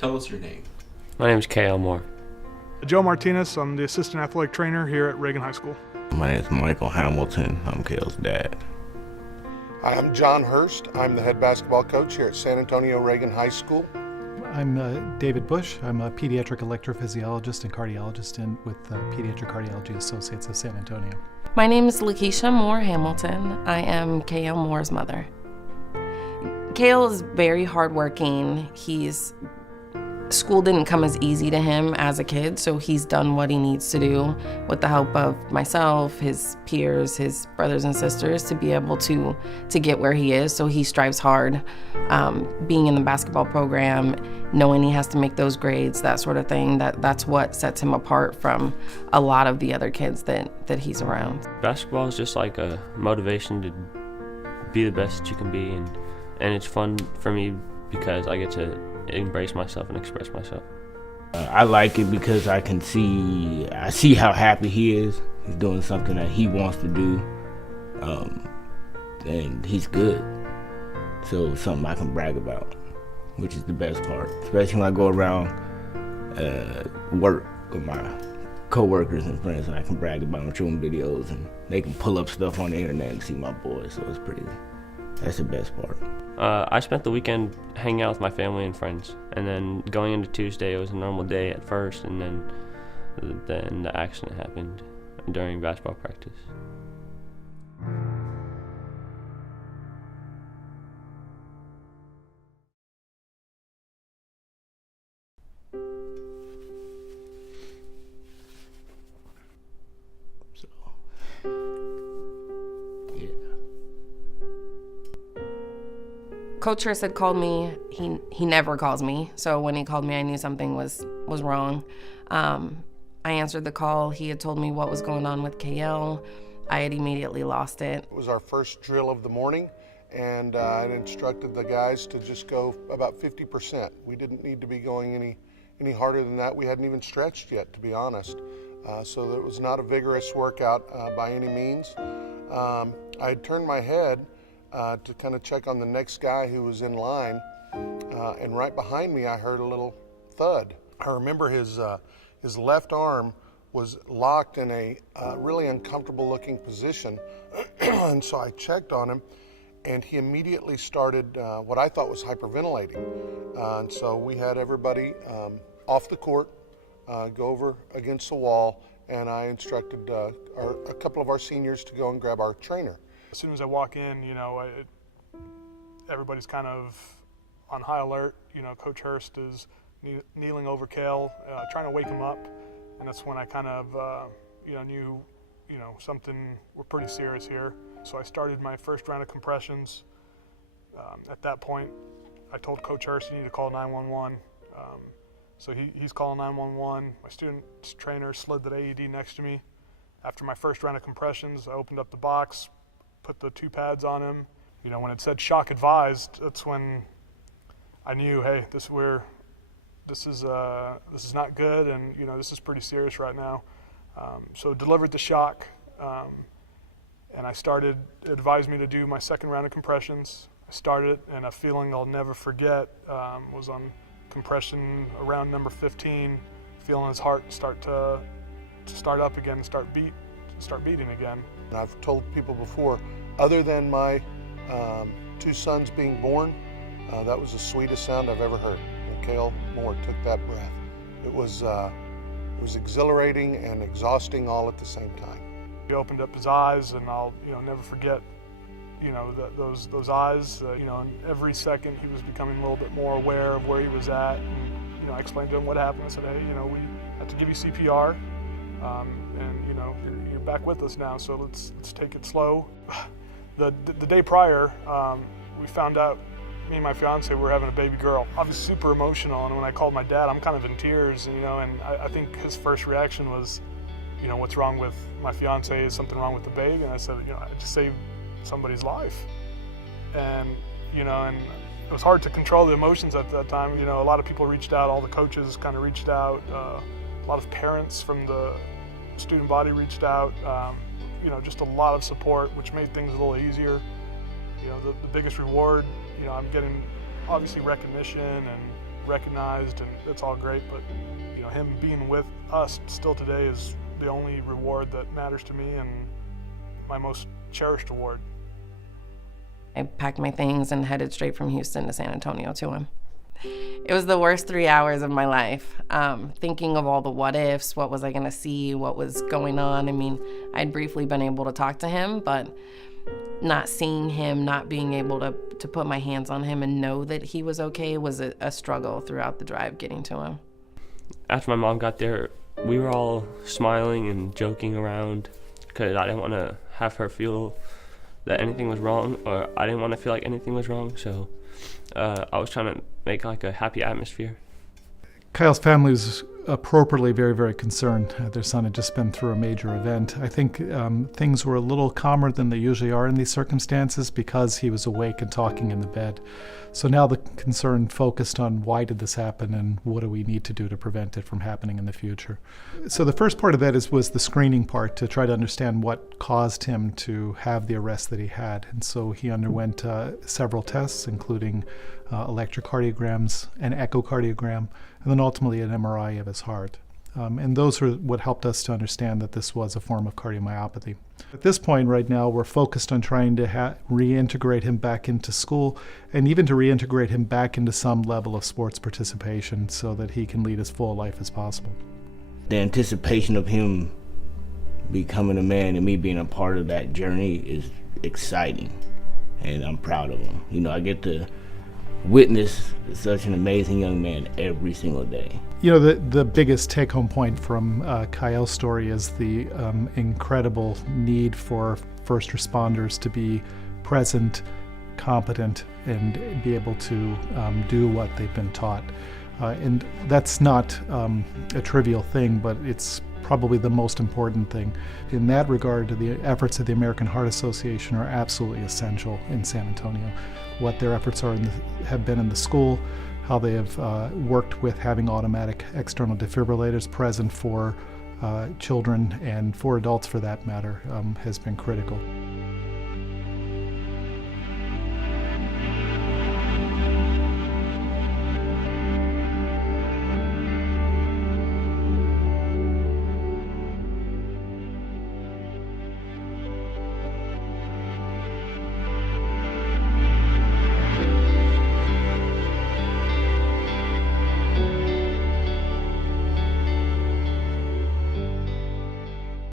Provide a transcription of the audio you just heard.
Tell us your name. My name is Kaeyel Moore. Joe Martinez, I'm the assistant athletic trainer here at Reagan High School. My name is Michael Hamilton. I'm Kael's dad. I'm John Hurst. I'm the head basketball coach here at San Antonio Reagan High School. I'm David Bush. I'm a pediatric electrophysiologist and cardiologist with Pediatric Cardiology Associates of San Antonio. My name is Lakeisha Moore Hamilton. I am Kaeyel Moore's mother. Kaeyel is very hardworking. School didn't come as easy to him as a kid, so he's done what he needs to do with the help of myself, his peers, his brothers and sisters to be able to get where he is. So he strives hard, being in the basketball program, knowing he has to make those grades, that sort of thing. That's what sets him apart from a lot of the other kids that he's around. Basketball is just like a motivation to be the best that you can be, and it's fun for me because I get to embrace myself and express myself. I like it because I see how happy he is. He's doing something that he wants to do, and he's good. So it's something I can brag about, which is the best part. Especially when I go around work with my co-workers and friends, and I can brag about them, show them videos, and they can pull up stuff on the internet and see my boys. So that's the best part. I spent the weekend hanging out with my family and friends, and then going into Tuesday, it was a normal day at first, and then the accident happened during basketball practice. Coach Hurst had called me. He never calls me, so when he called me, I knew something was wrong. I answered the call. He had told me what was going on with Kaeyel. I had immediately lost it. It was our first drill of the morning, and I had instructed the guys to just go about 50%. We didn't need to be going any harder than that. We hadn't even stretched yet, to be honest. So it was not a vigorous workout by any means. I had turned my head to kind of check on the next guy who was in line, and right behind me I heard a little thud. I remember his left arm was locked in a really uncomfortable looking position, and so I checked on him, and he immediately started what I thought was hyperventilating. And so we had everybody off the court, go over against the wall, and I instructed a couple of our seniors to go and grab our trainer. As soon as I walk in, everybody's kind of on high alert. Coach Hurst is kneeling over Kaeyel, trying to wake him up, and that's when I kind of, knew, something, we're pretty serious here. So I started my first round of compressions. At that point, I told Coach Hurst, you need to call 911. So he's calling 911. My student trainer slid the AED next to me. After my first round of compressions, I opened up the box, put the 2 pads on him. When it said shock advised, that's when I knew, hey, this is not good, and this is pretty serious right now. So delivered the shock, and it advised me to do my second round of compressions. I started it, and a feeling I'll never forget was on compression around number 15, feeling his heart start up again, start beating again. And I've told people before, other than my 2 sons being born, that was the sweetest sound I've ever heard. When Kaeyel Moore took that breath. It was exhilarating and exhausting all at the same time. He opened up his eyes, and I'll never forget those eyes. And every second he was becoming a little bit more aware of where he was at. And I explained to him what happened. I said, hey, we have to give you CPR, and you're back with us now, so let's take it slow. The day prior, we found out, me and my fiance were having a baby girl. I was super emotional, and when I called my dad, I'm kind of in tears, and I think his first reaction was, what's wrong with my fiance? Is something wrong with the baby? And I said, I just saved somebody's life. And and it was hard to control the emotions at that time. A lot of people reached out, all the coaches kind of reached out, a lot of parents from the student body reached out, just a lot of support, which made things a little easier. The biggest reward, I'm getting obviously recognition and recognized, and it's all great, but you know, him being with us still today is the only reward that matters to me and my most cherished award. I packed my things and headed straight from Houston to San Antonio to him. It was the worst 3 hours of my life, thinking of all the what ifs, what was I gonna see, what was going on. I mean, I'd briefly been able to talk to him, but not seeing him, not being able to put my hands on him and know that he was okay was a struggle throughout the drive getting to him. After my mom got there, we were all smiling and joking around because I didn't want to have her feel that anything was wrong, or I didn't want to feel like anything was wrong, so I was trying to make like a happy atmosphere. Kaeyel's family was appropriately very, very concerned. Their son had just been through a major event. I think things were a little calmer than they usually are in these circumstances because he was awake and talking in the bed. So now the concern focused on why did this happen and what do we need to do to prevent it from happening in the future. So the first part of that was the screening part, to try to understand what caused him to have the arrest that he had. And so he underwent several tests, including electrocardiograms, an echocardiogram, and then ultimately an MRI of his heart. And those are what helped us to understand that this was a form of cardiomyopathy. At this point right now, we're focused on trying to reintegrate him back into school and even to reintegrate him back into some level of sports participation so that he can lead as full a life as possible. The anticipation of him becoming a man and me being a part of that journey is exciting, and I'm proud of him. You know, I get to witness such an amazing young man every single day. You know, the biggest take-home point from Kaeyel's story is the incredible need for first responders to be present, competent, and be able to do what they've been taught. And that's not a trivial thing, but it's probably the most important thing. In that regard, the efforts of the American Heart Association are absolutely essential in San Antonio. What their efforts are have been in the school, how they have worked with having automatic external defibrillators present for children and for adults for that matter, has been critical.